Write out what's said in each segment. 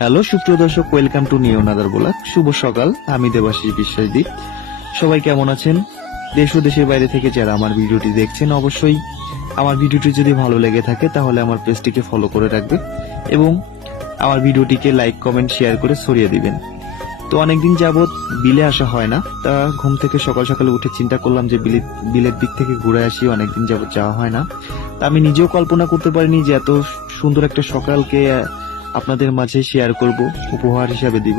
Hello সুপ্রিয় দর্শক, welcome to new নাদার ব্লগ। শুভ সকাল, আমি দেবাশিস বিশ্বাসদীপ। সবাই কেমন আছেন? দেশ ও দেশের বাইরে থেকে যারা আমার ভিডিওটি দেখছেন, অবশ্যই আমার ভিডিওটি যদি ভালো লেগে থাকে তাহলে আমার পেজটিকে ফলো করে রাখবে এবং আমার ভিডিওটিকে লাইক, কমেন্ট, শেয়ার করে ছড়িয়ে দিবেন। তো অনেকদিন যাবত বিলে আসা হয় না, তা ঘুম থেকে সকাল সকালে উঠে চিন্তা করলাম যে বিলের দিক থেকে ঘুরে আসি। অনেকদিন যাবত যাওয়া হয় না, তা আমি নিজেও কল্পনা করতে পারিনি যে এত সুন্দর একটা সকালকে আপনাদের মাঝে শেয়ার করব, উপহার হিসাবে দিব।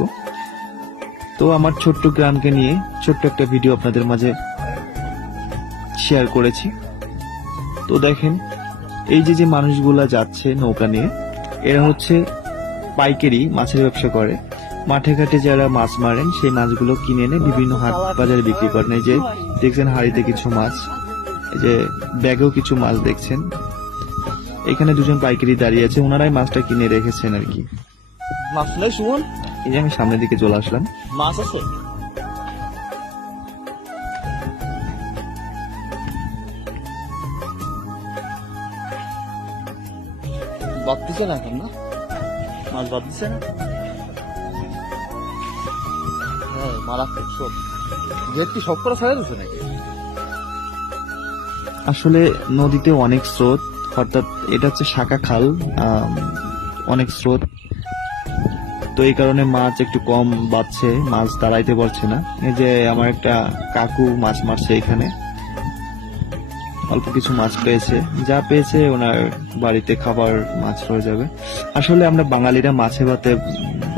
তো আমার ছোট্ট গ্রামকে নিয়ে ছোট্ট একটা ভিডিও আপনাদের মাঝে শেয়ার করেছি। তো দেখেন, এই যে মানুষগুলা যাচ্ছে নৌকা নিয়ে, এরা হচ্ছে পাইকারি মাছের ব্যবসা করে। মাঠে ঘাটে যারা মাছ মারেন সেই মাছগুলো কিনে এনে বিভিন্ন হাট বাজারে বিক্রি করেন। এই যে দেখছেন হাড়িতে কিছু মাছ, এই যে ব্যাগেও কিছু মাছ দেখছেন। এখানে দুজন পাইকারি দাঁড়িয়ে আছে, ওনারাই মাছটা কিনে রেখেছেন আর কি। মাছ নাই সুমন? এই যে আমি সামনের দিকে চলে আসলাম। মাছ আছে? বাদ দিছে না এখন? না মাছ বাদ দিছে না? হ্যাঁ, মারাত্মক সব গেট কি সব করে ছাড়া দিচ্ছে নাকি? আসলে নদীতে অনেক স্রোত, অর্থাৎ এটা হচ্ছে শাখা খাল, অনেক স্রোত। তো এই কারণে মাছ একটু কম বাড়ছে, মাছ দাঁড়াইতে পারছে না। এই যে আমার একটা কাকু মাছ মারছে এখানে, অল্প কিছু মাছ পেয়েছে, যা পেয়েছে ওনার বাড়িতে খাবার মাছ হয়ে যাবে। আসলে আমরা বাঙালিরা মাছে ভাতে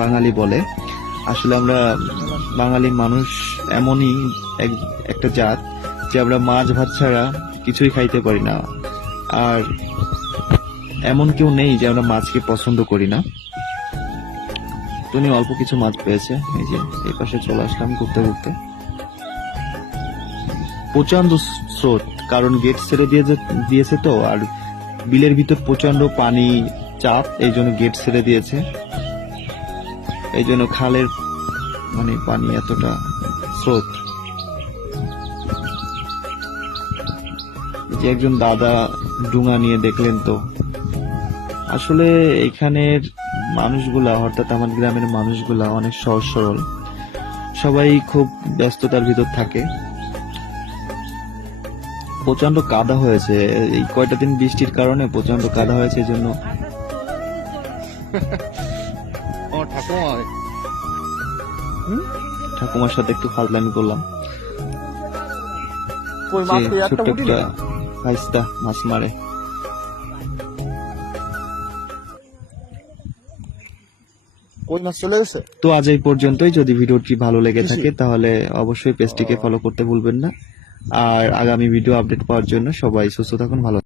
বাঙালি বলে। আসলে আমরা বাঙালি মানুষ এমনই একটা জাত যে আমরা মাছ ভাত ছাড়া কিছুই খাইতে পারি না। আর এমন কেউ নেই যে আমরা মাছকে পছন্দ করি না। তো উনি অল্প কিছু মাছ পেয়েছে। এই যে এই পাশে চলে আসলাম ঘুরতে ঘুরতে। প্রচন্ড স্রোত, কারণ গেট ছেড়ে দিয়েছে তো, আর বিলের ভিতর প্রচন্ড পানি চাপ, এই জন্য গেট ছেড়ে দিয়েছে। এই জন্য খালের পানি এতটা স্রোত। যে একজন দাদা ডুঙা নিয়ে, দেখলেন তো। আসলে এখানের মানুষগুলা, অর্থাৎ আমার গ্রামের মানুষগুলা অনেক সহজ সরল, সবাই খুব ব্যস্ততার ভিতর থাকে। প্রচন্ড কাদা হয়েছে এই কয়টা দিন, বৃষ্টির কারণে প্রচন্ড কাদা হয়েছে। এই জন্য ঠাকুমার সাথে একটু ফাজলামি করলাম। ছোট্ট একটা ভাইস্তা মাছ মারে। তো আজ এই পর্যন্তই। যদি ভিডিওটি ভালো লেগে থাকে তাহলে অবশ্যই পেজটিকে ফলো করতে ভুলবেন না। আর আগামী ভিডিও আপডেট পাওয়ার জন্য সবাই সুস্থ থাকুন, ভালো